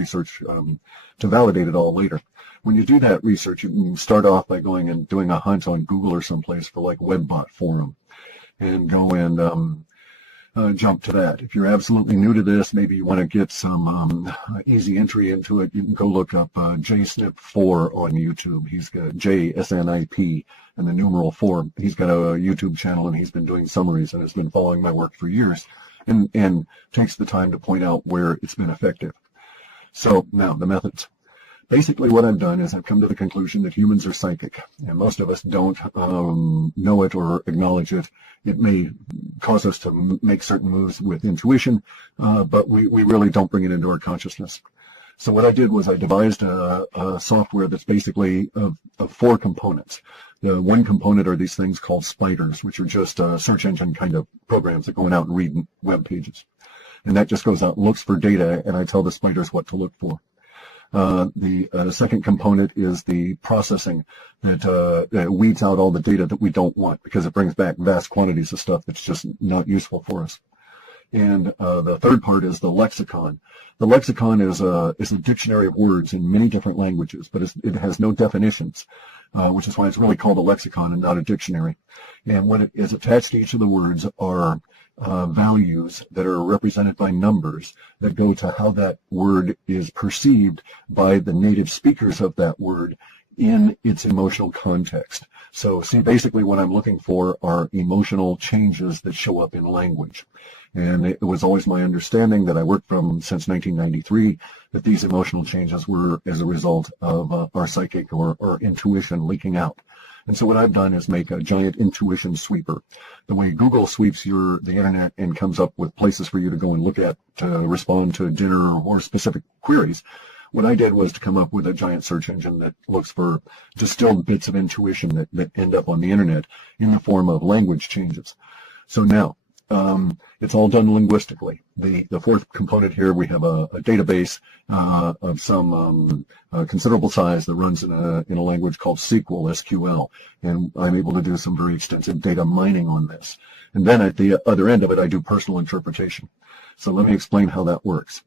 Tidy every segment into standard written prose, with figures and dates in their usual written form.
research to validate it all later. When you do that research, you can start off by going and doing a hunt on Google or someplace for like Webbot forum, and go and jump to that. If you're absolutely new to this, maybe you want to get some easy entry into it, you can go look up JSNIP4 on YouTube. He's got JSNIP and the numeral 4. He's got a YouTube channel, and he's been doing summaries and has been following my work for years, and takes the time to point out where it's been effective. So now the methods. Basically what I've done is I've come to the conclusion that humans are psychic, and most of us don't know it or acknowledge it. It may cause us to make certain moves with intuition, but we really don't bring it into our consciousness. So what I did was I devised a software that's basically of 4 components. The one component are these things called spiders, which are just search engine kind of programs that go out and read web pages. And that just goes out and looks for data, and I tell the spiders what to look for. The second component is the processing that weeds out all the data that we don't want, because it brings back vast quantities of stuff that's just not useful for us. And the third part is the lexicon. The lexicon is a dictionary of words in many different languages, but it has no definitions, which is why it's really called a lexicon and not a dictionary. And what it is attached to each of the words are values that are represented by numbers that go to how that word is perceived by the native speakers of that word in its emotional context. So see, basically what I'm looking for are emotional changes that show up in language. And it was always my understanding that I worked from since 1993 that these emotional changes were as a result of our psychic or intuition leaking out. And so what I've done is make a giant intuition sweeper. The way Google sweeps the internet and comes up with places for you to go and look at to respond to dinner or specific queries, what I did was to come up with a giant search engine that looks for distilled bits of intuition that end up on the internet in the form of language changes. So now, it's all done linguistically. The fourth component here, we have a database of some considerable size that runs in a language called SQL, and I'm able to do some very extensive data mining on this. And then at the other end of it, I do personal interpretation. So let me explain how that works.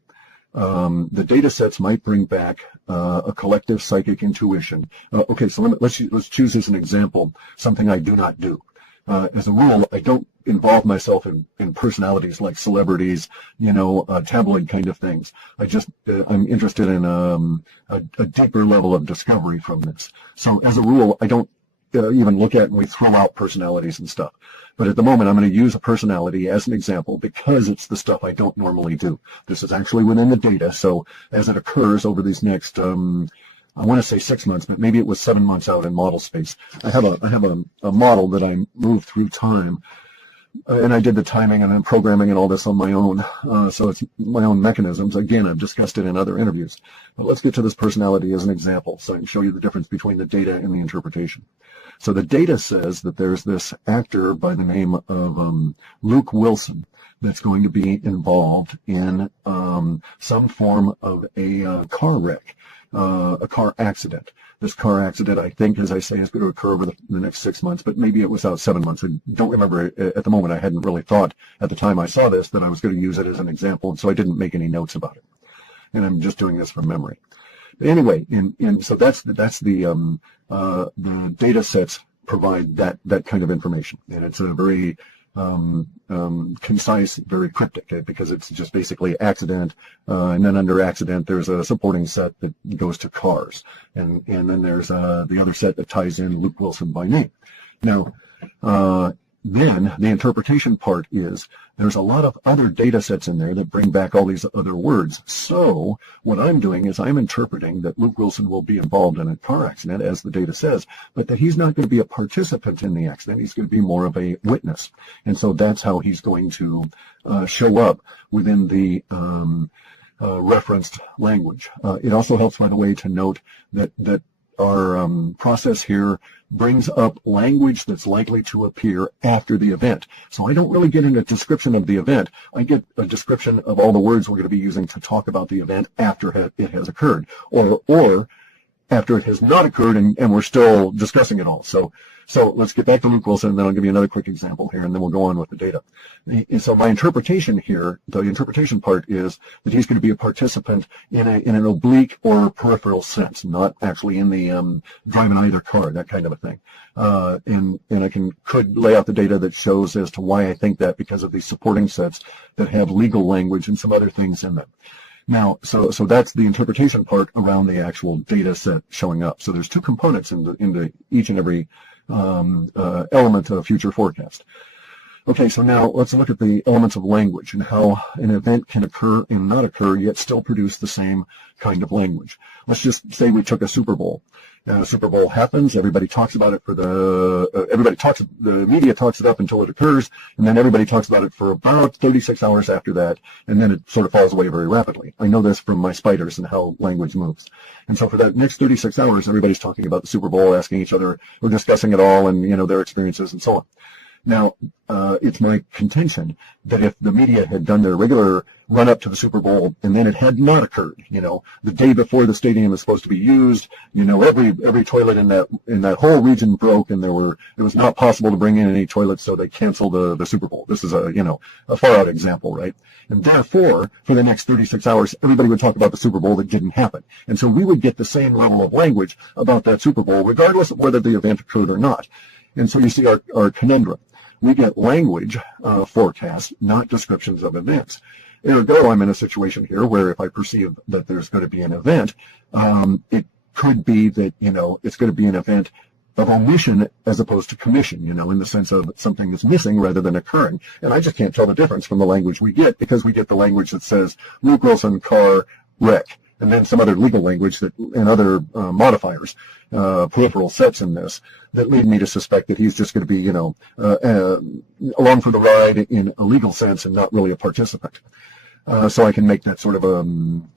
The data sets might bring back a collective psychic intuition. Okay, so let's choose as an example something I do not do. As a rule, I don't involve myself in personalities like celebrities, tabloid kind of things. I'm interested in a deeper level of discovery from this. So as a rule, I don't even look at and we throw out personalities and stuff. But at the moment, I'm going to use a personality as an example because it's the stuff I don't normally do. This is actually within the data, so as it occurs over these next I want to say 6 months, but maybe it was 7 months out in model space. I have a model that I moved through time, and I did the timing and then programming and all this on my own. So it's my own mechanisms. Again, I've discussed it in other interviews. But let's get to this personality as an example so I can show you the difference between the data and the interpretation. So the data says that there's this actor by the name of Luke Wilson that's going to be involved in some form of a car wreck. A car accident. This car accident, I think, as I say, is going to occur over the next 6 months, but maybe it was out 7 months. I don't remember at the moment. I hadn't really thought at the time I saw this that I was going to use it as an example, and so I didn't make any notes about it. And I'm just doing this from memory. But anyway, so that's the data sets provide that kind of information, and it's a very concise, very cryptic, because it's just basically accident, and then under accident there's a supporting set that goes to cars, and then there's the other set that ties in Luke Wilson by name. Now, then the interpretation part is there's a lot of other data sets in there that bring back all these other words. So what I'm doing is I'm interpreting that Luke Wilson will be involved in a car accident, as the data says, but that he's not going to be a participant in the accident. He's going to be more of a witness. And so that's how he's going to show up within the referenced language. It also helps, by the way, to note that our process here brings up language that's likely to appear after the event. So I don't really get in a description of the event. I get a description of all the words we're going to be using to talk about the event after it has occurred, or after it has not occurred, and we're still discussing it all. So let's get back to Luke Wilson, and then I'll give you another quick example here, and then we'll go on with the data. And so my interpretation here, the interpretation part is that he's going to be a participant in an oblique or peripheral sense, not actually in the driving either car, that kind of a thing. And I could lay out the data that shows as to why I think that, because of these supporting sets that have legal language and some other things in them. Now, so that's the interpretation part around the actual data set showing up. So there's two components into each and every element of future forecast. Okay, so now let's look at the elements of language and how an event can occur and not occur, yet still produce the same kind of language. Let's just say we took a Super Bowl. Super Bowl happens, everybody talks about it the media talks it up until it occurs, and then everybody talks about it for about 36 hours after that, and then it sort of falls away very rapidly. I know this from my spiders and how language moves. And so for that next 36 hours, everybody's talking about the Super Bowl, asking each other, or discussing it all, and, their experiences and so on. Now, it's my contention that if the media had done their regular run-up to the Super Bowl and then it had not occurred, the day before the stadium is supposed to be used, every toilet in that whole region broke, and it was not possible to bring in any toilets, so they canceled the Super Bowl. This is a far-out example, right? And therefore, for the next 36 hours, everybody would talk about the Super Bowl that didn't happen. And so we would get the same level of language about that Super Bowl, regardless of whether the event occurred or not. And so you see our conundrum. We get language forecasts, not descriptions of events. Ergo, I'm in a situation here where if I perceive that there's going to be an event, it could be that, it's going to be an event of omission as opposed to commission, in the sense of something that's missing rather than occurring. And I just can't tell the difference from the language we get, because we get the language that says Luke Wilson car wreck, and then some other legal language and other modifiers, peripheral sets in this, that lead me to suspect that he's just going to be, along for the ride in a legal sense and not really a participant. So I can make that sort of an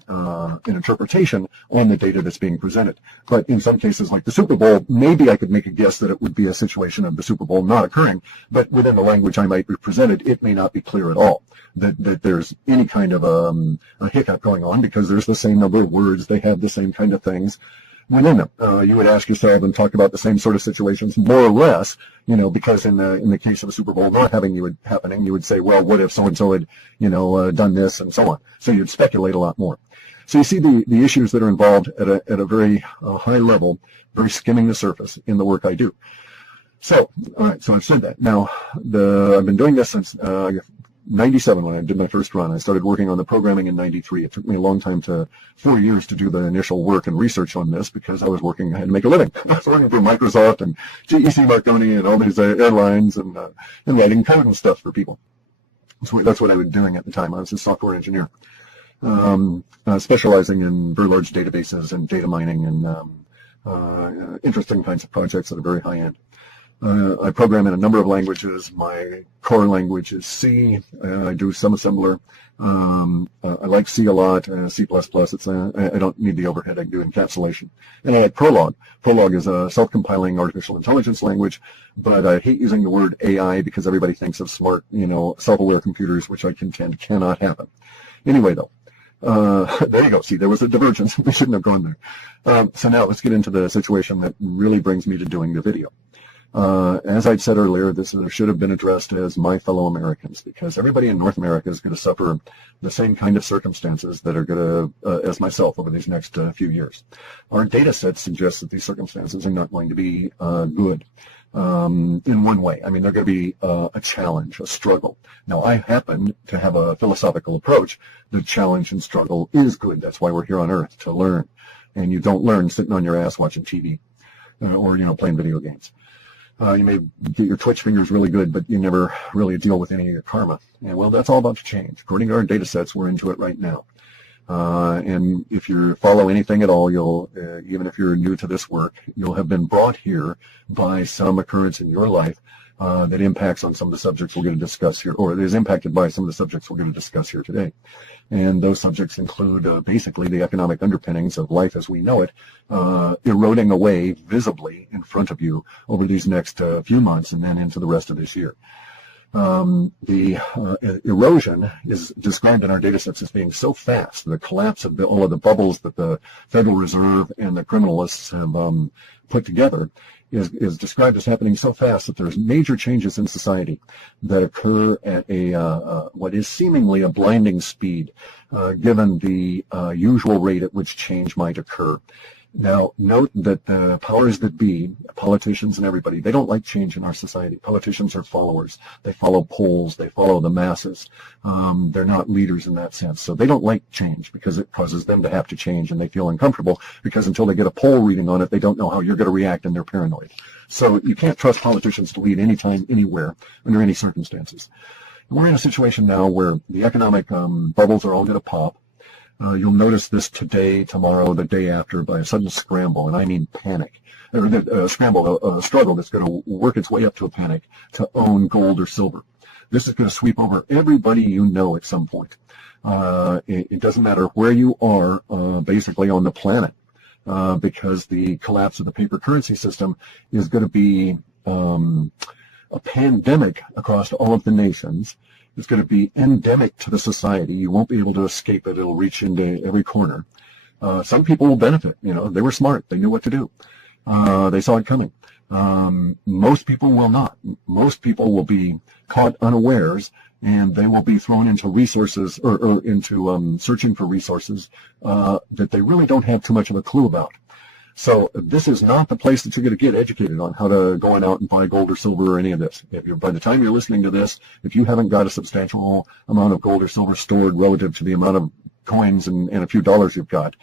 interpretation on the data that's being presented. But in some cases, like the Super Bowl, maybe I could make a guess that it would be a situation of the Super Bowl not occurring, but within the language I might be presented, it may not be clear at all that there's any kind of a hiccup going on, because there's the same number of words, they have the same kind of things within them. You would ask yourself and talk about the same sort of situations, more or less, because in the case of the Super Bowl not happening, you would say, well, what if so-and-so had, done this and so on. So you'd speculate a lot more. So you see the issues that are involved at a very high level, very skimming the surface in the work I do. So, all right, so I've said that. Now, I've been doing this since 97 when I did my first run. I started working on the programming in 93. It took me a long time 4 years to do the initial work and research on this, because I had to make a living. I was working for Microsoft and GEC Marconi and all these airlines and writing code and stuff for people. So that's what I was doing at the time. I was a software engineer, specializing in very large databases and data mining and interesting kinds of projects at a very high end. I program in a number of languages. My core language is C. I do some assembler. I like C a lot. C++. I don't need the overhead. I do encapsulation. And I like Prolog. Prolog is a self-compiling artificial intelligence language, but I hate using the word AI because everybody thinks of smart, self-aware computers, which I contend cannot happen. Anyway, though. There you go. See, there was a divergence. We shouldn't have gone there. So now let's get into the situation that really brings me to doing the video. As I'd said earlier, this should have been addressed as my fellow Americans, because everybody in North America is going to suffer the same kind of circumstances that are going to, as myself, over these next few years. Our data set suggests that these circumstances are not going to be good in one way. I mean, they're going to be a challenge, a struggle. Now, I happen to have a philosophical approach that challenge and struggle is good. That's why we're here on Earth, to learn. And you don't learn sitting on your ass watching TV or, playing video games. You may get your twitch fingers really good, but you never really deal with any of your karma. And well, that's all about to change. According to our data sets, we're into it right now. And if you follow anything at all, you'll, even if you're new to this work, you'll have been brought here by some occurrence in your life that impacts on some of the subjects we're going to discuss here, or is impacted by some of the subjects we're going to discuss here today. And those subjects include basically the economic underpinnings of life as we know it, eroding away visibly in front of you over these next few months and then into the rest of this year. The erosion is described in our data sets as being so fast. The collapse of all of the bubbles that the Federal Reserve and the criminalists have put together is described as happening so fast that there's major changes in society that occur at a what is seemingly a blinding speed, given the usual rate at which change might occur. Now, note that the powers that be, politicians and everybody, they don't like change in our society. Politicians are followers. They follow polls. They follow the masses. They're not leaders in that sense. So they don't like change because it causes them to have to change, and they feel uncomfortable because until they get a poll reading on it, they don't know how you're going to react, and they're paranoid. So you can't trust politicians to lead anytime, anywhere, under any circumstances. And we're in a situation now where the economic bubbles are all going to pop. You'll notice this today, tomorrow, the day after, by a sudden scramble, and I mean panic. A struggle that's going to work its way up to a panic to own gold or silver. This is going to sweep over everybody you know at some point. It doesn't matter where you are, basically, on the planet, because the collapse of the paper currency system is going to be a pandemic across all of the nations. It's going to be endemic to the society. You won't be able to escape it. It'll reach into every corner. Some people will benefit. You know, they were smart. They knew what to do. They saw it coming. Most people will not. Most people will be caught unawares, and they will be thrown into resources or into searching for resources that they really don't have too much of a clue about. So this is not the place that you're going to get educated on how to go on out and buy gold or silver or any of this. By the time you're listening to this, if you haven't got a substantial amount of gold or silver stored relative to the amount of coins and a few dollars you've got,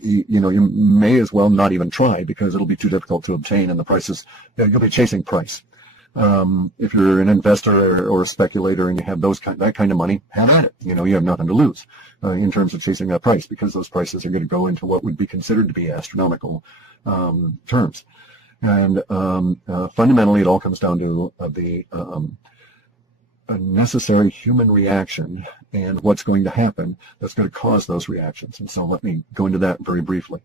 you may as well not even try, because it'll be too difficult to obtain, and the prices, you'll be chasing price. If you're an investor or a speculator and you have that kind of money, have at it. You have nothing to lose in terms of chasing that price, because those prices are going to go into what would be considered to be astronomical terms. And fundamentally, it all comes down to a necessary human reaction and what's going to happen that's going to cause those reactions. And so let me go into that very briefly.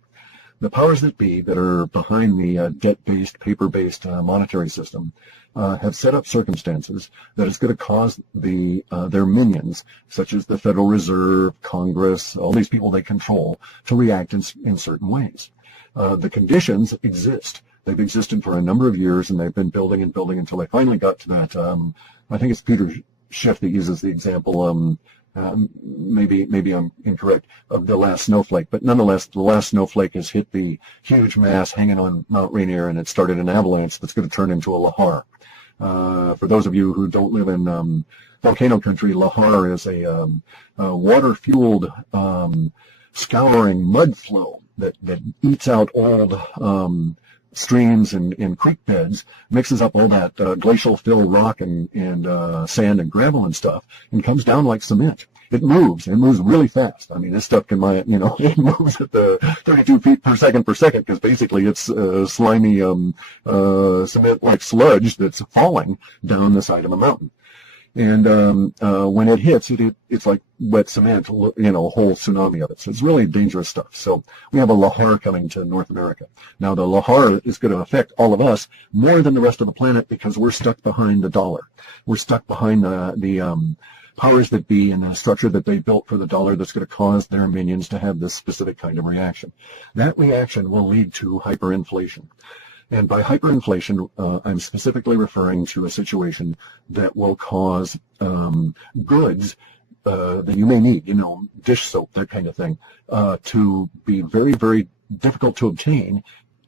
The powers that be that are behind the debt-based, paper-based monetary system have set up circumstances that is going to cause their minions, such as the Federal Reserve, Congress, all these people they control, to react in certain ways. The conditions exist. They've existed for a number of years, and they've been building and building until they finally got to that. I think it's Peter Schiff that uses the example. Maybe I'm incorrect, of the last snowflake, but nonetheless, the last snowflake has hit the huge mass hanging on Mount Rainier, and it started an avalanche that's going to turn into a lahar. For those of you who don't live in volcano country, lahar is a water-fueled scouring mud flow that eats out old streams and creek beds, mixes up all that glacial fill rock and sand and gravel and stuff, and comes down like cement. It moves really fast. I mean, this stuff it moves at the 32 feet per second because basically it's slimy cement-like sludge that's falling down the side of a mountain. And when it hits, it's like wet cement, a whole tsunami of it. So it's really dangerous stuff. So we have a lahar coming to North America. Now, the lahar is going to affect all of us more than the rest of the planet, because we're stuck behind the dollar. We're stuck behind the powers that be and the structure that they built for the dollar that's going to cause their minions to have this specific kind of reaction. That reaction will lead to hyperinflation. And by hyperinflation, I'm specifically referring to a situation that will cause goods that you may need, dish soap, that kind of thing, to be very, very difficult to obtain,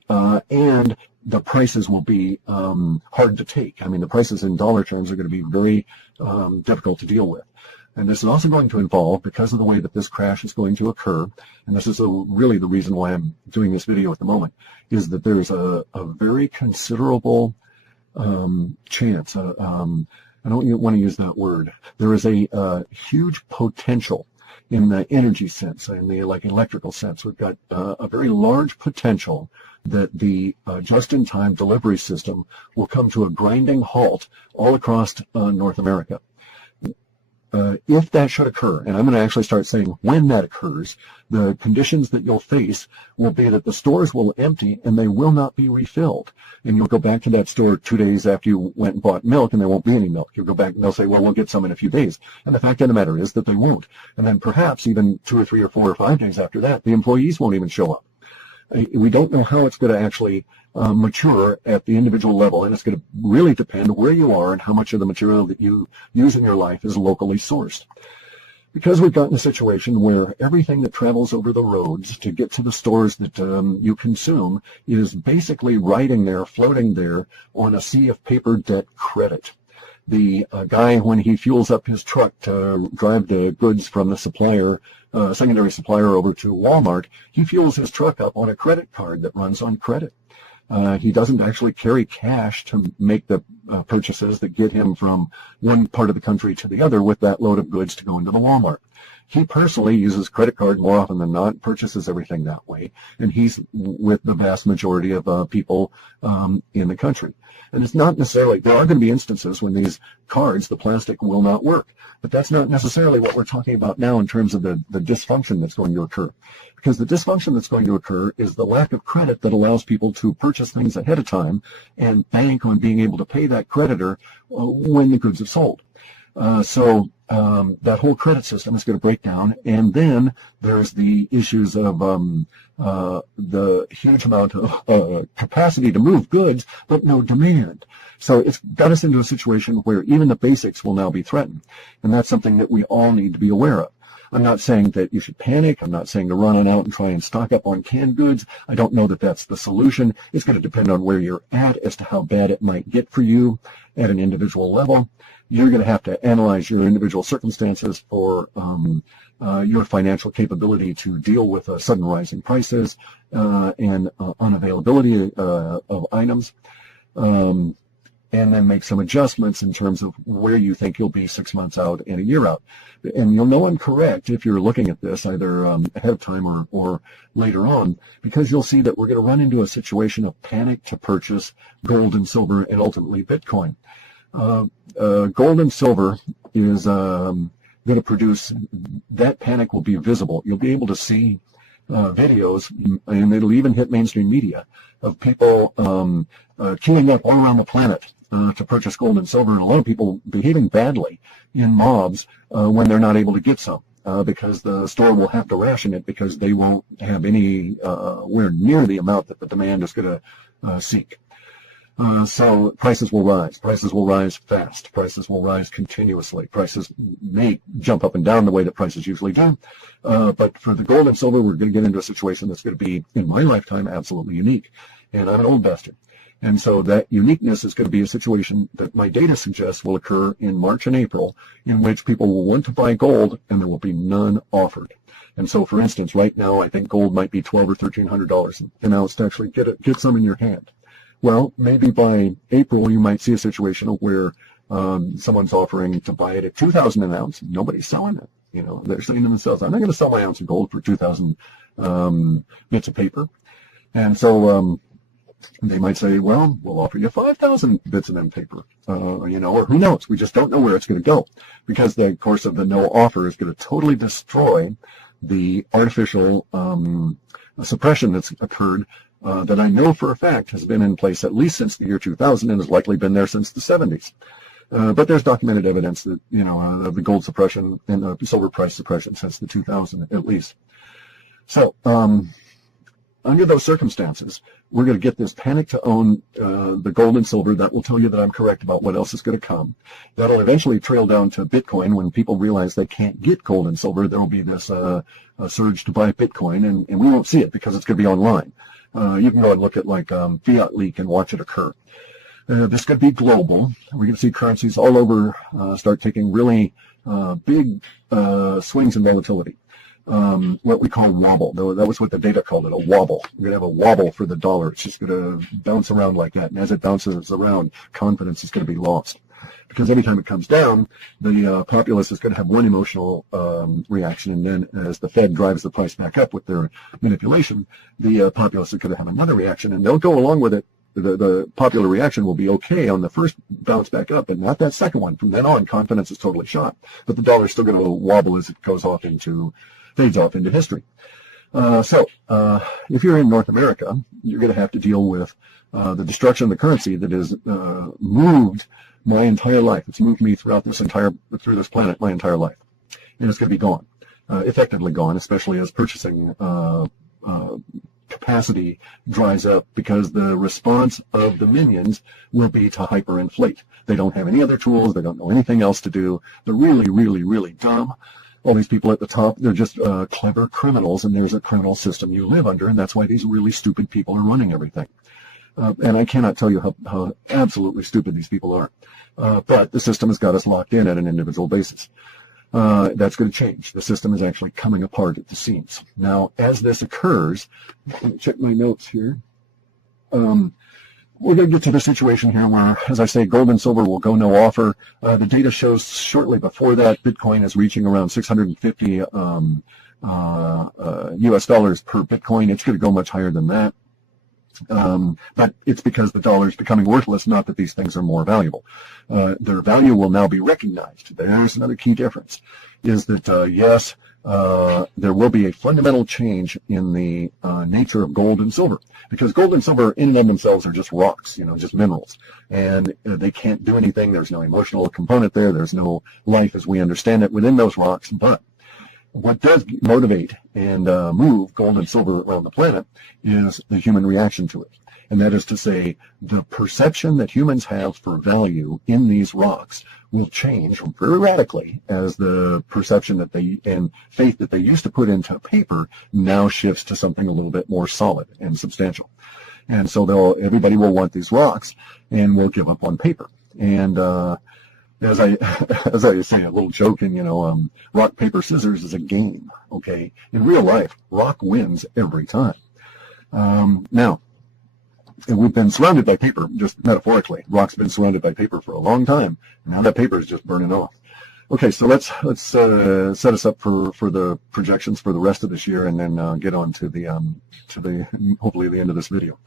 and the prices will be hard to take. I mean, the prices in dollar terms are going to be very difficult to deal with. And this is also going to involve, because of the way that this crash is going to occur, and this is really the reason why I'm doing this video at the moment, is that there's a very considerable chance, I don't want to use that word, there is a huge potential in the energy sense, in the electrical sense. We've got a very large potential that the just-in-time delivery system will come to a grinding halt all across North America. if that should occur, and I'm going to actually start saying when that occurs, the conditions that you'll face will be that the stores will empty and they will not be refilled. And you'll go back to that store 2 days after you went and bought milk and there won't be any milk. You'll go back and they'll say, well, we'll get some in a few days. And the fact of the matter is that they won't. And then perhaps even 2 or 3 or 4 or 5 days after that, the employees won't even show up. We don't know how it's going to actually mature at the individual level, and it's going to really depend where you are and how much of the material that you use in your life is locally sourced. Because we've gotten a situation where everything that travels over the roads to get to the stores that you consume is basically riding there, floating there on a sea of paper debt credit. The guy, when he fuels up his truck to drive the goods from the supplier, secondary supplier over to Walmart, he fuels his truck up on a credit card that runs on credit. He doesn't actually carry cash to make the purchases that get him from one part of the country to the other with that load of goods to go into the Walmart. He personally uses credit card more often than not, purchases everything that way, and he's with the vast majority of people in the country. And it's not necessarily, there are going to be instances when these cards, the plastic, will not work. But that's not necessarily what we're talking about now in terms of the dysfunction that's going to occur. Because the dysfunction that's going to occur is the lack of credit that allows people to purchase things ahead of time and bank on being able to pay that creditor when the goods are sold. So that whole credit system is going to break down, and then there's the issues of the huge amount of capacity to move goods, but no demand. So it's got us into a situation where even the basics will now be threatened, and that's something that we all need to be aware of. I'm not saying that you should panic. I'm not saying to run on out and try and stock up on canned goods. I don't know that that's the solution. It's going to depend on where you're at as to how bad it might get for you at an individual level. You're going to have to analyze your individual circumstances for your financial capability to deal with sudden rising prices and unavailability of items, and then make some adjustments in terms of where you think you'll be 6 months out and a year out. And you'll know I'm correct if you're looking at this either ahead of time or later on, because you'll see that we're going to run into a situation of panic to purchase gold and silver and ultimately Bitcoin. Gold and silver is going to produce, that panic will be visible. You'll be able to see videos, and it'll even hit mainstream media, of people queuing up all around the planet to purchase gold and silver, and a lot of people behaving badly in mobs when they're not able to get some, because the store will have to ration it because they won't have anywhere near the amount that the demand is going to seek. So prices will rise. Prices will rise fast. Prices will rise continuously. Prices may jump up and down the way that prices usually do. But for the gold and silver, we're going to get into a situation that's going to be, in my lifetime, absolutely unique. And I'm an old bastard. And so that uniqueness is going to be a situation that my data suggests will occur in March and April, in which people will want to buy gold and there will be none offered. And so, for instance, right now, I think gold might be $1,200 or $1,300 an ounce to actually get some in your hand. Well, maybe by April, you might see a situation where someone's offering to buy it at $2,000 an ounce. Nobody's selling it. You know, they're saying to themselves, I'm not going to sell my ounce of gold for 2,000 bits of paper. And so they might say, well, we'll offer you 5,000 bits of them paper, you know, or who knows? We just don't know where it's going to go, because the course of the no offer is going to totally destroy the artificial suppression that's occurred that I know for a fact has been in place at least since the year 2000 and has likely been there since the 70s. But there's documented evidence that, you know, of the gold suppression and the silver price suppression since the 2000 at least. So under those circumstances, we're going to get this panic to own the gold and silver. That will tell you that I'm correct about what else is going to come. That'll eventually trail down to Bitcoin. When people realize they can't get gold and silver, there will be this surge to buy Bitcoin, and we won't see it because it's going to be online. You can go and look at like Fiat Leak and watch it occur. This could be global. We're going to see currencies all over start taking really big swings in volatility. What we call wobble. That was what the data called it, a wobble. We're going to have a wobble for the dollar. It's just going to bounce around like that. And as it bounces around, confidence is going to be lost. Because every time it comes down, the populace is going to have one emotional reaction, and then as the Fed drives the price back up with their manipulation, the populace is going to have another reaction, and they'll go along with it the popular reaction will be okay on the first bounce back up, but not that second one. From then on, confidence is totally shot. But the dollar's still going to wobble as it fades off into history. So if you're in North America, you're going to have to deal with the destruction of the currency that has moved my entire life. It's moved me through this planet my entire life, and it's going to be gone, effectively gone, especially as purchasing capacity dries up, because the response of the minions will be to hyperinflate. They don't have any other tools. They don't know anything else to do. They're really, really, really dumb. All these people at the top, they're just clever criminals, and there's a criminal system you live under, and that's why these really stupid people are running everything. And I cannot tell you how absolutely stupid these people are. But the system has got us locked in at an individual basis. That's going to change. The system is actually coming apart at the seams. Now, as this occurs, let me check my notes here. We're going to get to the situation here where, as I say, gold and silver will go no offer. The data shows shortly before that Bitcoin is reaching around 650 US dollars per Bitcoin. It's going to go much higher than that. But it's because the dollar is becoming worthless, not that these things are more valuable. Their value will now be recognized. There's another key difference, is that, yes, there will be a fundamental change in the nature of gold and silver, because gold and silver in and of themselves are just rocks, just minerals, and they can't do anything. There's no emotional component there. There's no life as we understand it within those rocks. But what does motivate and move gold and silver around the planet is the human reaction to it. And that is to say, the perception that humans have for value in these rocks will change very radically as the perception and faith that they used to put into paper now shifts to something a little bit more solid and substantial. And so everybody will want these rocks and will give up on paper. And as I say, a little joking, rock, paper, scissors is a game, okay? In real life, rock wins every time. Now, and we've been surrounded by paper, just metaphorically. Rock's been surrounded by paper for a long time, and now that paper is just burning off. Okay, so let's set us up for the projections for the rest of this year, and then get on to the hopefully the end of this video.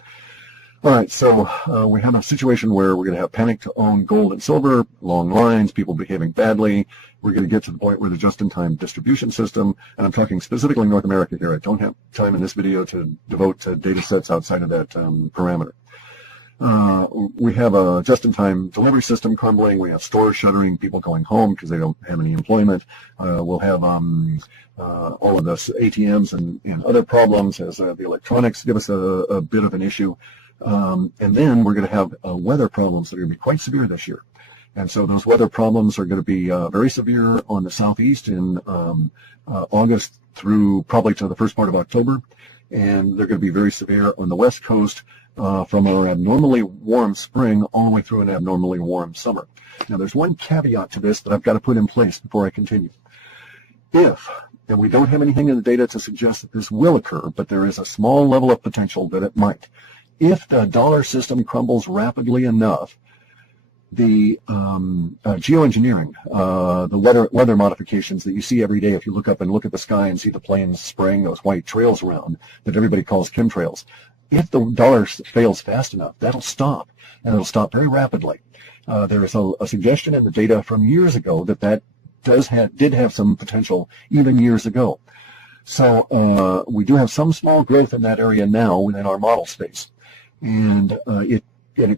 All right, so we have a situation where we're going to have panic to own gold and silver, long lines, people behaving badly. We're going to get to the point where the just-in-time distribution system, and I'm talking specifically North America here. I don't have time in this video to devote to data sets outside of that parameter. We have a just-in-time delivery system crumbling. We have stores shuttering, people going home because they don't have any employment. We'll have all of this ATMs and other problems as the electronics give us a bit of an issue. And then we're going to have weather problems that are going to be quite severe this year. And so those weather problems are going to be very severe on the southeast in August through probably to the first part of October. And they're going to be very severe on the west coast from our abnormally warm spring all the way through an abnormally warm summer. Now, there's one caveat to this that I've got to put in place before I continue. And we don't have anything in the data to suggest that this will occur, but there is a small level of potential that it might. If the dollar system crumbles rapidly enough, the geoengineering, the weather modifications that you see every day, if you look up and look at the sky and see the planes spraying those white trails around that everybody calls chemtrails, if the dollar fails fast enough, that'll stop, and it'll stop very rapidly. There is a suggestion in the data from years ago that did have some potential even years ago. So we do have some small growth in that area now within our model space, and it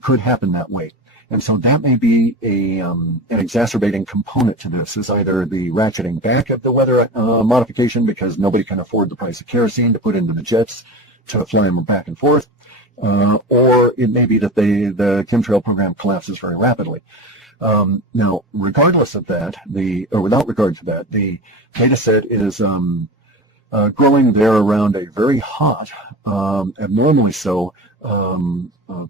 could happen that way. And so that may be an exacerbating component to this, is either the ratcheting back of the weather modification because nobody can afford the price of kerosene to put into the jets to fly them back and forth, or it may be that the chemtrail program collapses very rapidly. Now, regardless of that, or without regard to that, the data set is growing there around a very hot, abnormally so,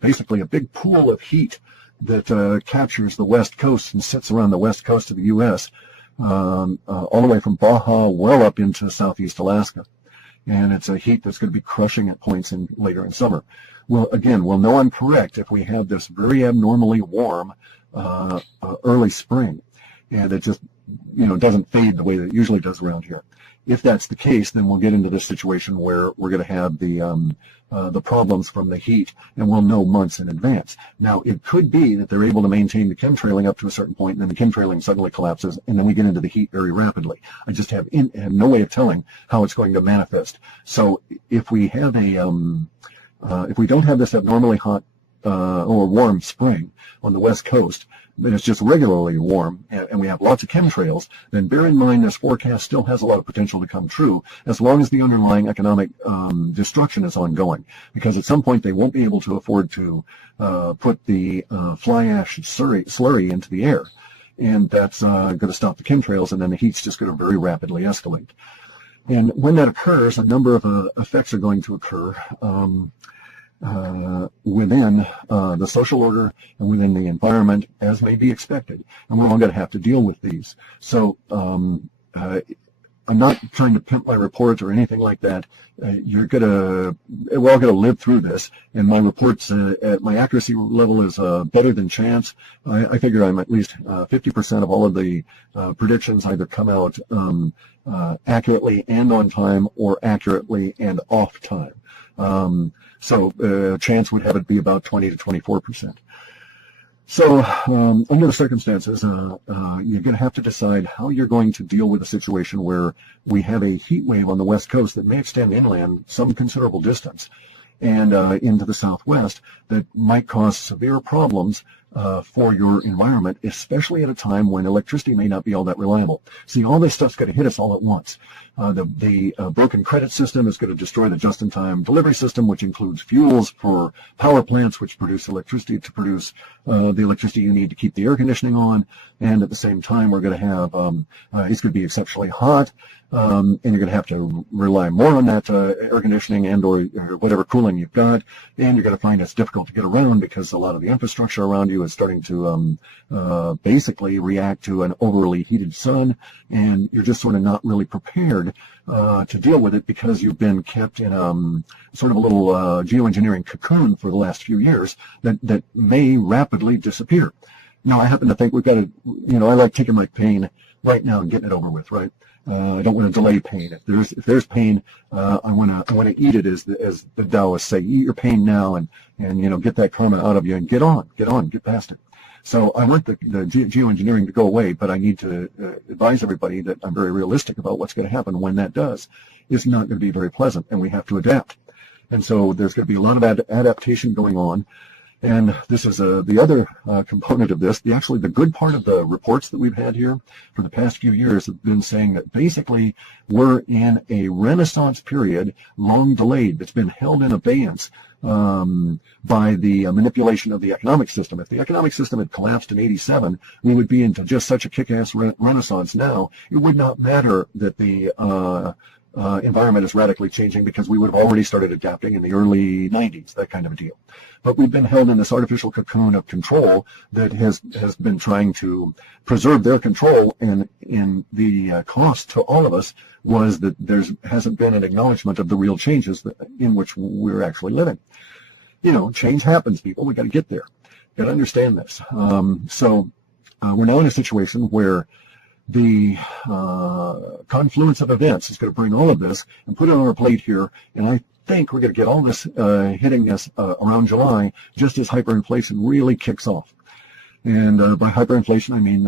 basically a big pool of heat that captures the west coast and sits around the west coast of the U.S., all the way from Baja well up into southeast Alaska. And it's a heat that's going to be crushing at points later in summer. Well, again, we'll know I'm correct if we have this very abnormally warm early spring, and it just doesn't fade the way that it usually does around here. if that's the case, then we'll get into this situation where we're going to have the problems from the heat, and we'll know months in advance. Now, it could be that they're able to maintain the chemtrailing up to a certain point, and then the chemtrailing suddenly collapses, and then we get into the heat very rapidly. I just have no way of telling how it's going to manifest. So if we have if we don't have this abnormally hot or warm spring on the West Coast, but it's just regularly warm, and we have lots of chemtrails, then bear in mind this forecast still has a lot of potential to come true as long as the underlying economic destruction is ongoing. Because at some point they won't be able to afford to put the fly ash slurry into the air, and that's going to stop the chemtrails, and then the heat's just going to very rapidly escalate. And when that occurs, a number of effects are going to occur within the social order and within the environment, as may be expected, and we're all going to have to deal with these. So I'm not trying to pimp my report or anything like that. We're all going to live through this, and my reports, my accuracy level is better than chance. I figure I'm at least 50% of all of the predictions either come out accurately and on time, or accurately and off time. So chance would have it be about 20 to 24%. So under the circumstances, you're going to have to decide how you're going to deal with a situation where we have a heat wave on the West Coast that may extend inland some considerable distance and into the Southwest that might cause severe problems for your environment, especially at a time when electricity may not be all that reliable. See, all this stuff's going to hit us all at once. The broken credit system is going to destroy the just-in-time delivery system, which includes fuels for power plants, which produce electricity to produce the electricity you need to keep the air conditioning on. And at the same time, we're going to have it's going to be exceptionally hot, and you're going to have to rely more on that air conditioning and or whatever cooling you've got. And you're going to find it's difficult to get around because a lot of the infrastructure around you is starting to basically react to an overly heated sun, and you're just sort of not really prepared to deal with it because you've been kept in sort of a little geoengineering cocoon for the last few years that may rapidly disappear. Now, I happen to think we've got to, I like taking my pain right now and getting it over with, right? I don't want to delay pain. If there's pain, I want to eat it, as the Taoists say. Eat your pain now, and get that karma out of you, and get past it. So I want the geoengineering to go away, but I need to advise everybody that I'm very realistic about what's going to happen when that does. It's not going to be very pleasant, and we have to adapt. And so there's going to be a lot of adaptation going on. And this is the other component of this. The good part of the reports that we've had here for the past few years have been saying that basically we're in a renaissance period, long delayed, that's been held in abeyance by the manipulation of the economic system. If the economic system had collapsed in '87, we would be into just such a kick-ass renaissance now. It would not matter that the environment is radically changing, because we would have already started adapting in the early 90s, that kind of a deal. But we've been held in this artificial cocoon of control that has been trying to preserve their control, and in the cost to all of us was that there hasn't been an acknowledgement of the real changes in which we're actually living. Change happens, people. We got to get there. Got to understand this. So we're now in a situation where the confluence of events is going to bring all of this and put it on our plate here, and I think we're going to get all this hitting us around July, just as hyperinflation really kicks off. And by hyperinflation, I mean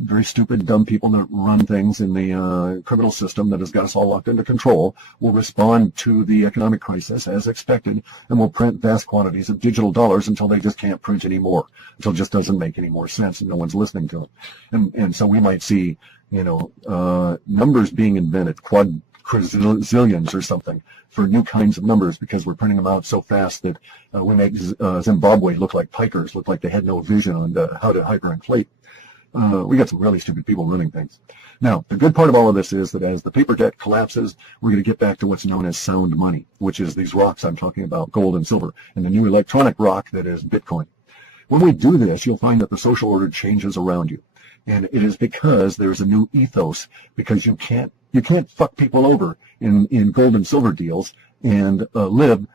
very stupid, dumb people that run things in the criminal system that has got us all locked under control will respond to the economic crisis as expected, and will print vast quantities of digital dollars until they just can't print anymore, until it just doesn't make any more sense and no one's listening to it. And so we might see, numbers being invented, quadrillions or something, for new kinds of numbers, because we're printing them out so fast that we make Zimbabwe look like pikers, look like they had no vision on how to hyperinflate. We got some really stupid people running things. Now, the good part of all of this is that as the paper debt collapses, we're going to get back to what's known as sound money, which is these rocks I'm talking about, gold and silver, and the new electronic rock that is Bitcoin. When we do this, you'll find that the social order changes around you. And it is because there's a new ethos, because you can't fuck people over in gold and silver deals and live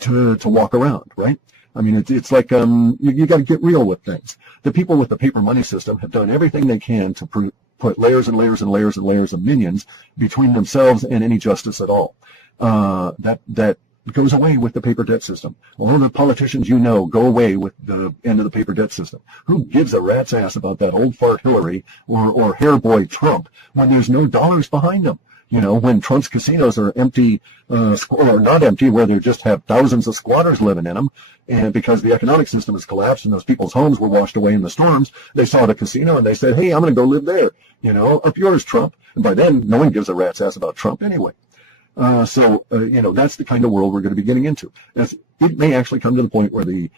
to walk around, right? I mean, it's like you got to get real with things. The people with the paper money system have done everything they can to put layers and layers and layers and layers of minions between themselves and any justice at all. That goes away with the paper debt system. All of the politicians you know go away with the end of the paper debt system. Who gives a rat's ass about that old fart Hillary or hair boy Trump when there's no dollars behind them? You know, when Trump's casinos are empty, or not empty, where they just have thousands of squatters living in them, and because the economic system has collapsed and those people's homes were washed away in the storms, they saw the casino and they said, hey, I'm going to go live there. You know, up yours, Trump. And by then, no one gives a rat's ass about Trump anyway. You know, that's the kind of world we're going to be getting into. It may actually come to the point where the,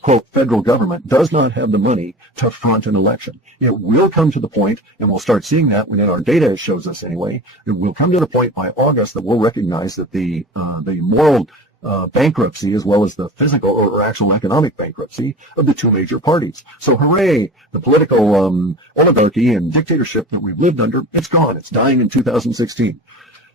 quote, federal government does not have the money to front an election. It will come to the point, and we'll start seeing that within our data, it shows us anyway, it will come to the point by August that we'll recognize that the moral bankruptcy as well as the physical or actual economic bankruptcy of the two major parties. So hooray, the political oligarchy and dictatorship that we've lived under, it's gone. It's dying in 2016.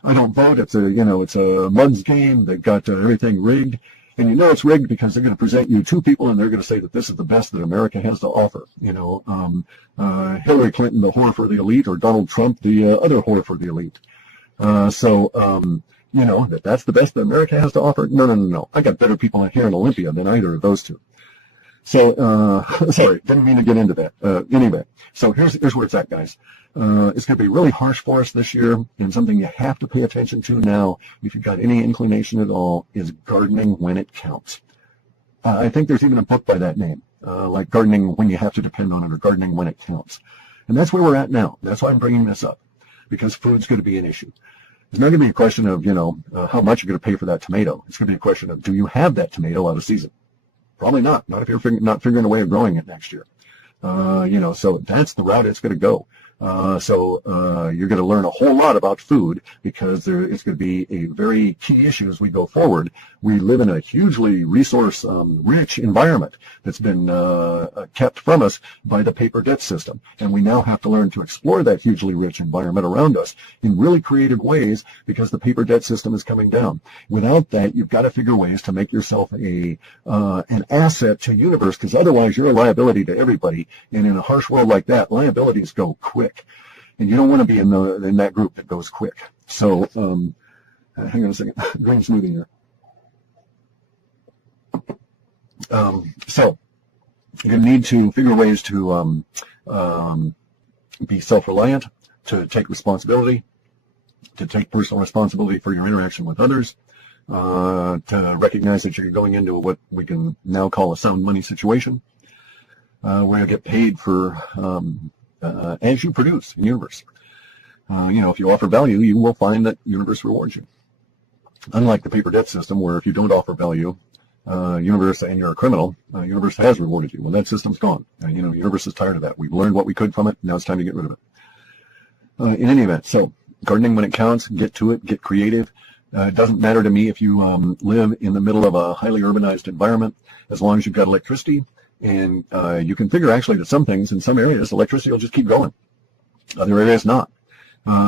I don't vote. It's a mud's game. They've got everything rigged. And you know it's rigged because they're going to present you two people and they're going to say that this is the best that America has to offer. You know, Hillary Clinton, the whore for the elite, or Donald Trump, the other whore for the elite. You know, that's the best that America has to offer. No. I got better people here in Olympia than either of those two. So, sorry, didn't mean to get into that. Anyway, so here's where it's at, guys. It's going to be really harsh for us this year, and something you have to pay attention to now, if you've got any inclination at all, is gardening when it counts. I think there's even a book by that name, like Gardening When You Have to Depend on It, or Gardening When It Counts. And that's where we're at now. That's why I'm bringing this up, because food's going to be an issue. It's not going to be a question of, you know, how much you're going to pay for that tomato. It's going to be a question of, do you have that tomato out of season? Probably not. Not if you're not figuring a way of growing it next year. You know, so that's the route it's going to go. You're going to learn a whole lot about food, because it's going to be a very key issue as we go forward. We live in a hugely resource-rich environment that's been kept from us by the paper debt system. And we now have to learn to explore that hugely rich environment around us in really creative ways, because the paper debt system is coming down. Without that, you've got to figure ways to make yourself an asset to the universe, because otherwise you're a liability to everybody. And in a harsh world like that, liabilities go quick. And you don't want to be in that group that goes quick. So, hang on a second. Green smoothie here. So you're going to need to figure ways to be self-reliant, to take responsibility, to take personal responsibility for your interaction with others, to recognize that you're going into what we can now call a sound money situation, where you get paid for as you produce in the universe. You know, if you offer value, you will find that universe rewards you. Unlike the paper debt system, where if you don't offer value, universe, and you're a criminal, universe has rewarded you. Well, that system's gone. You know, universe is tired of that. We've learned what we could from it. Now it's time to get rid of it. In any event, so gardening when it counts. Get to it. Get creative. It doesn't matter to me if you live in the middle of a highly urbanized environment, as long as you've got electricity. And you can figure actually that some things in some areas, electricity will just keep going. Other areas not.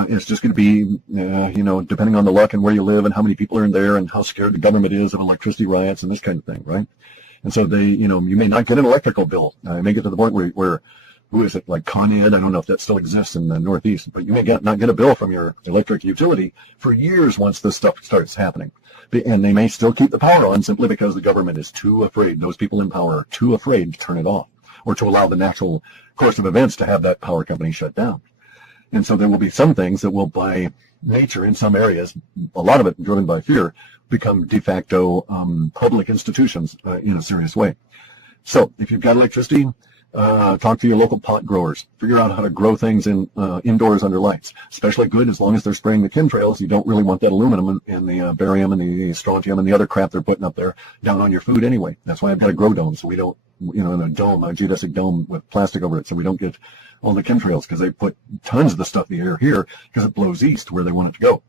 It's just going to be, you know, depending on the luck and where you live and how many people are in there and how scared the government is of electricity riots and this kind of thing, right? And so you know, you may not get an electrical bill. It may get to the point where who is it, like Con Ed? I don't know if that still exists in the Northeast, but you may not get a bill from your electric utility for years once this stuff starts happening. And they may still keep the power on simply because the government is too afraid. Those people in power are too afraid to turn it off, or to allow the natural course of events to have that power company shut down. And so there will be some things that will, by nature in some areas, a lot of it driven by fear, become de facto public institutions in a serious way. So if you've got electricity, talk to your local pot growers. Figure out how to grow things indoors under lights. Especially good as long as they're spraying the chemtrails. You don't really want that aluminum and the barium and the strontium and the other crap they're putting up there down on your food anyway. That's why I've got a grow dome, so we don't, you know, in a dome, a geodesic dome with plastic over it, so we don't get all the chemtrails, because they put tons of the stuff in the air here because it blows east where they want it to go.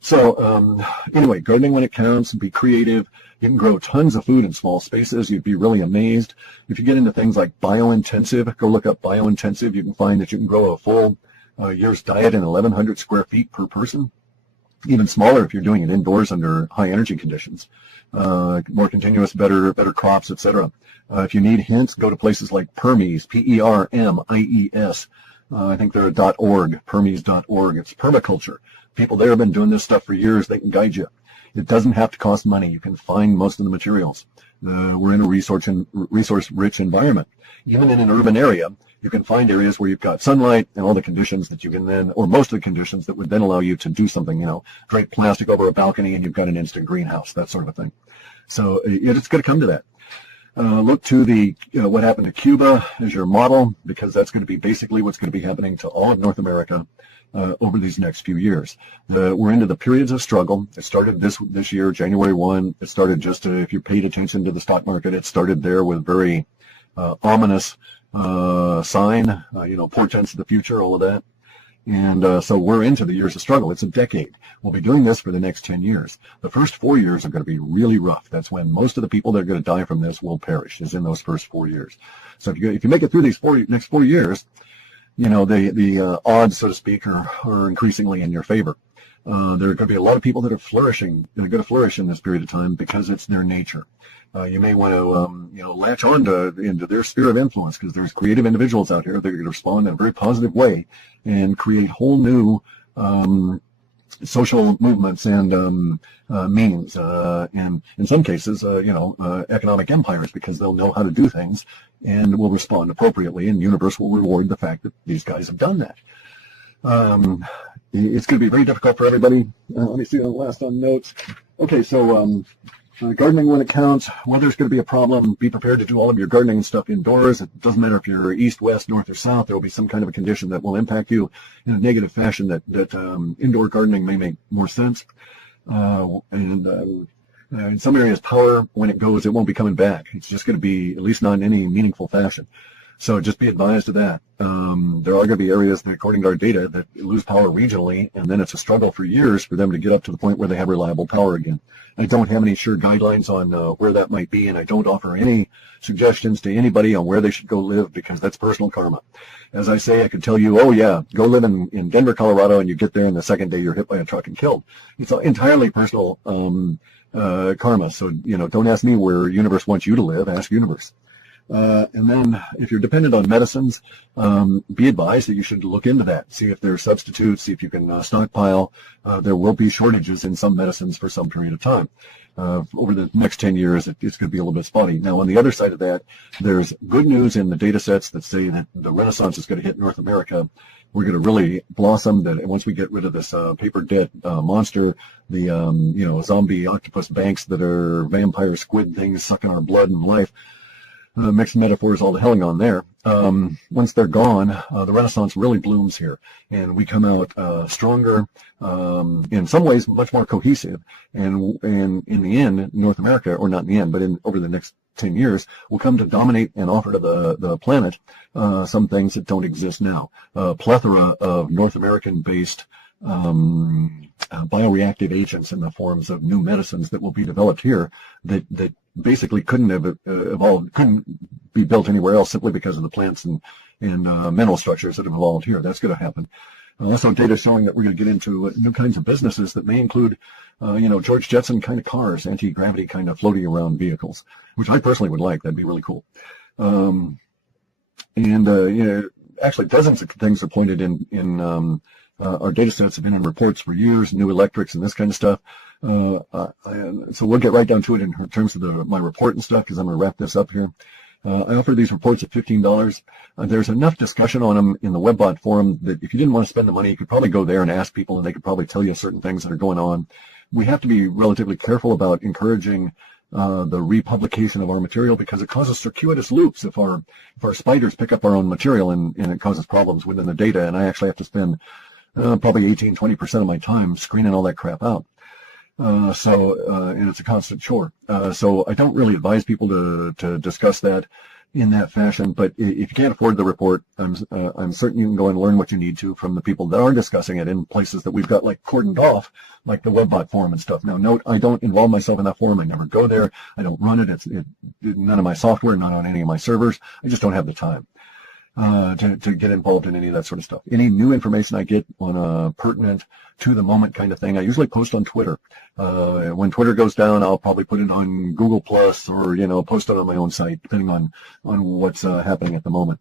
So anyway, gardening when it counts. Be creative. You can grow tons of food in small spaces. You'd be really amazed. If you get into things like biointensive, go look up biointensive. You can find that you can grow a full year's diet in 1,100 square feet per person. Even smaller if you're doing it indoors under high energy conditions. More continuous, better crops, etc. If you need hints, go to places like Permies, Permies, I think they're .org, Permies.org. It's permaculture. People there have been doing this stuff for years. They can guide you. It doesn't have to cost money. You can find most of the materials. We're in a resource-rich environment. Even in an urban area, you can find areas where you've got sunlight and all the conditions that you can then, or most of the conditions that would then allow you to do something, drape plastic over a balcony and you've got an instant greenhouse, that sort of a thing. So it's going to come to that. Look to what happened to Cuba as your model, because that's going to be basically what's going to be happening to all of North America over these next few years. We're into the periods of struggle. It started this year, January 1. It started just if you paid attention to the stock market, it started there with very ominous sign, portents of the future, all of that. And so we're into the years of struggle. It's a decade. We'll be doing this for the next 10 years. The first 4 years are going to be really rough. That's when most of the people that are going to die from this will perish, is in those first 4 years. So if you make it through these next 4 years, the odds, so to speak, are increasingly in your favor. There are going to be a lot of people that are flourishing. They're going to flourish in this period of time because it's their nature. You may want to, latch on into their sphere of influence, because there's creative individuals out here that are going to respond in a very positive way and create whole new social movements and means, and in some cases, economic empires, because they'll know how to do things and will respond appropriately, and the universe will reward the fact that these guys have done that. It's going to be very difficult for everybody. Let me see the last on notes. Okay, so gardening when it counts. Weather's going to be a problem. Be prepared to do all of your gardening stuff indoors. It doesn't matter if you're east, west, north, or south. There will be some kind of a condition that will impact you in a negative fashion that indoor gardening may make more sense. In some areas, power, when it goes, it won't be coming back. It's just going to be, at least not in any meaningful fashion. So just be advised of that. There are going to be areas, according to our data, that lose power regionally, and then it's a struggle for years for them to get up to the point where they have reliable power again. I don't have any sure guidelines on where that might be, and I don't offer any suggestions to anybody on where they should go live, because that's personal karma. As I say, I could tell you, oh yeah, go live in Denver, Colorado, and you get there, and the second day you're hit by a truck and killed. It's entirely personal karma. So, don't ask me where universe wants you to live. Ask universe. And then if you're dependent on medicines, be advised that you should look into that. See if there are substitutes, see if you can stockpile. There will be shortages in some medicines for some period of time. Over the next 10 years, it's going to be a little bit spotty. Now, on the other side of that, there's good news in the data sets that say that the Renaissance is going to hit North America. We're going to really blossom. That once we get rid of this paper debt monster, the zombie octopus banks that are vampire squid things sucking our blood and life. Mixed metaphors, all the helling on there. Once they're gone, the Renaissance really blooms here, and we come out stronger, in some ways much more cohesive, and in the end, North America, or not in the end, but over the next 10 years, will come to dominate and offer to the planet some things that don't exist now. A plethora of North American-based bioreactive agents in the forms of new medicines that will be developed here that basically couldn't have evolved, couldn't be built anywhere else, simply because of the plants and mineral structures that have evolved here. That's going to happen. Also, data showing that we're going to get into new kinds of businesses that may include, George Jetson kind of cars, anti-gravity kind of floating around vehicles, which I personally would like. That'd be really cool. Actually, dozens of things are pointed in our data sets have been in reports for years, new electrics and this kind of stuff. So we'll get right down to it in terms of my report and stuff, because I'm going to wrap this up here. I offer these reports at $15. There's enough discussion on them in the Webbot forum that if you didn't want to spend the money, you could probably go there and ask people, and they could probably tell you certain things that are going on. We have to be relatively careful about encouraging the republication of our material, because it causes circuitous loops if our spiders pick up our own material, and it causes problems within the data, and I actually have to spend probably 18-20% of my time screening all that crap out. And it's a constant chore. So I don't really advise people to discuss that in that fashion. But if you can't afford the report, I'm certain you can go and learn what you need to from the people that are discussing it in places that we've got like cordoned off, like the Webbot forum and stuff. Now, note, I don't involve myself in that forum. I never go there. I don't run it. It's none of my software, not on any of my servers. I just don't have the time to get involved in any of that sort of stuff. Any new information I get on a pertinent to the moment kind of thing, I usually post on Twitter. When Twitter goes down, I'll probably put it on Google Plus, or post it on my own site, depending on what's happening at the moment.